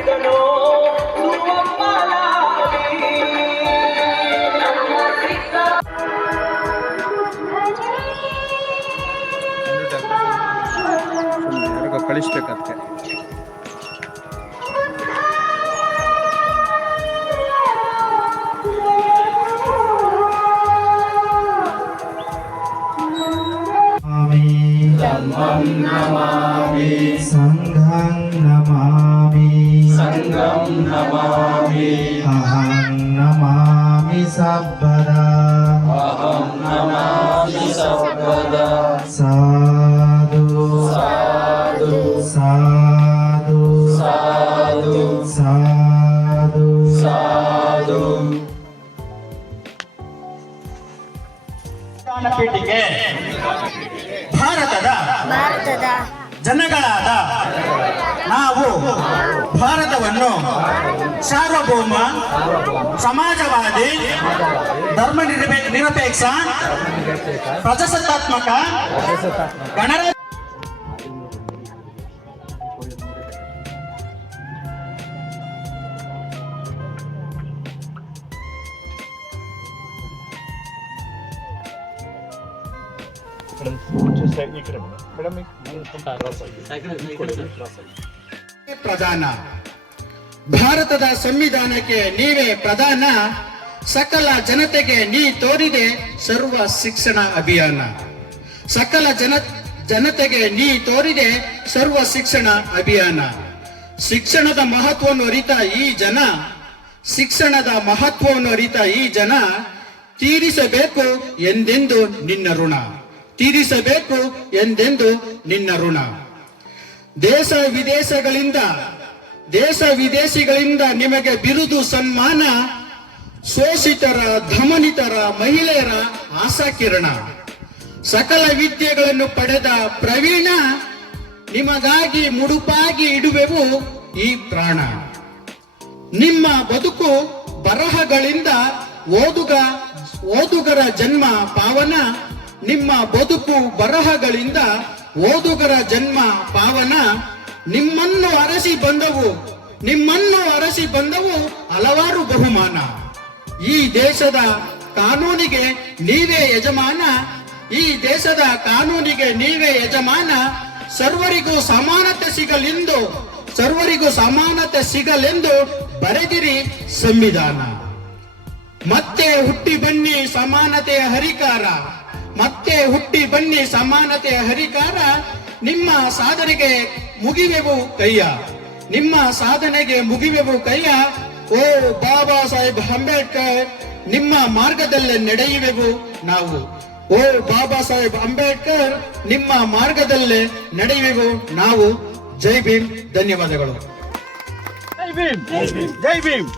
ನೀಡಲು ಕಳಿಸ್ಬೇಕಂತೆ. ಧಮ್ಮಂ ನಮಾಮಿ ಸಂಘಂ ನಮಾಮಿ ಅಹಂ ನಮಾಮಿ ಸಬ್ಬದಾ ಸಾಧು ಸಾಧು ಸಾಧು ಪೀಠಿಗೆ ಭಾರತದ ಜನಗಳಾದ ನಾವು ಭಾರತವನ್ನು ಸಾರ್ವಭೌಮ ಸಮಾಜವಾದಿ ಧರ್ಮ ನಿರಪೇಕ್ಷ ಪ್ರಜಾಸತ್ತಾತ್ಮಕ ಗಣರಾಜ್ಯ ಪ್ರಧಾನ. ಭಾರತದ ಸಂವಿಧಾನಕ್ಕೆ ನೀವೇ ಪ್ರಧಾನ. ಸಕಲ ಜನತೆಗೆ ನೀ ತೋರಿದೆ ಸರ್ವ ಶಿಕ್ಷಣ ಅಭಿಯಾನ. ಸಕಲ ಜನತೆಗೆ ನೀ ತೋರಿದೆ ಸರ್ವ ಶಿಕ್ಷಣ ಅಭಿಯಾನ. ಶಿಕ್ಷಣದ ಮಹತ್ವವನ್ನು ಅರಿತ ಈ ಜನ, ಶಿಕ್ಷಣದ ಮಹತ್ವವನ್ನು ಅರಿತ ಈ ಜನ ತೀರಿಸಬೇಕು ಎಂದೆಂದು ನಿನ್ನ ಋಣ, ತೀರಿಸಬೇಕು ಎಂದೆಂದು ನಿನ್ನ ಋಣ. ದೇಶ ವಿದೇಶಗಳಿಂದ ನಿಮಗೆ ಬಿರುದು ಸನ್ಮಾನ, ಶೋಷಿತರ ಧಮನಿತರ ಮಹಿಳೆಯರ ಆಶಾಕಿರಣ. ಸಕಲ ವಿದ್ಯೆಗಳನ್ನು ಪಡೆದ ಪ್ರವೀಣ, ನಿಮಗಾಗಿ ಮುಡುಪಾಗಿ ಇಡುವೆವು ಈ ಪ್ರಾಣ. ನಿಮ್ಮ ಬದುಕು ಬರಹಗಳಿಂದ ಓದುಗರ ಜನ್ಮ ಪಾವನ. ನಿಮ್ಮ ಬದುಕು ಬರಹಗಳಿಂದ ಓದುಗರ ಜನ್ಮ ಪಾವನ. ನಿಮ್ಮನ್ನು ಅರಸಿ ಬಂದವು ಹಲವಾರು ಬಹುಮಾನ. ಈ ದೇಶದ ಕಾನೂನಿಗೆ ನೀವೇ ಯಜಮಾನ, ಈ ದೇಶದ ಕಾನೂನಿಗೆ ನೀವೇ ಯಜಮಾನ. ಸರ್ವರಿಗೂ ಸಮಾನತೆ ಸಿಗಲೆಂದು ಬರೆದಿರಿ ಸಂವಿಧಾನ. ಮತ್ತೆ ಹುಟ್ಟಿ ಬನ್ನಿ ಸಮಾನತೆಯ ಹರಿಕಾರ, ಮತ್ತೆ ಹುಟ್ಟಿ ಬನ್ನಿ ಸಮಾನತೆಯ ಹರಿಕಾರ. ನಿಮ್ಮ ಸಾಧನೆಗೆ ಮುಗಿವೆವು ಕೈಯ, ನಿಮ್ಮ ಸಾಧನೆಗೆ ಮುಗಿವೆವು ಕೈಯ. ಓ ಬಾಬಾ ಸಾಹೇಬ್ ಅಂಬೇಡ್ಕರ್, ನಿಮ್ಮ ಮಾರ್ಗದಲ್ಲೇ ನಡೆಯುವೆವು ನಾವು. ಓ ಬಾಬಾ ಸಾಹೇಬ್ ಅಂಬೇಡ್ಕರ್, ನಿಮ್ಮ ಮಾರ್ಗದಲ್ಲೇ ನಡೆಯುವೆವು ನಾವು. ಜೈ ಭೀಮ್. ಧನ್ಯವಾದಗಳು. ಜೈ ಭೀಮ್.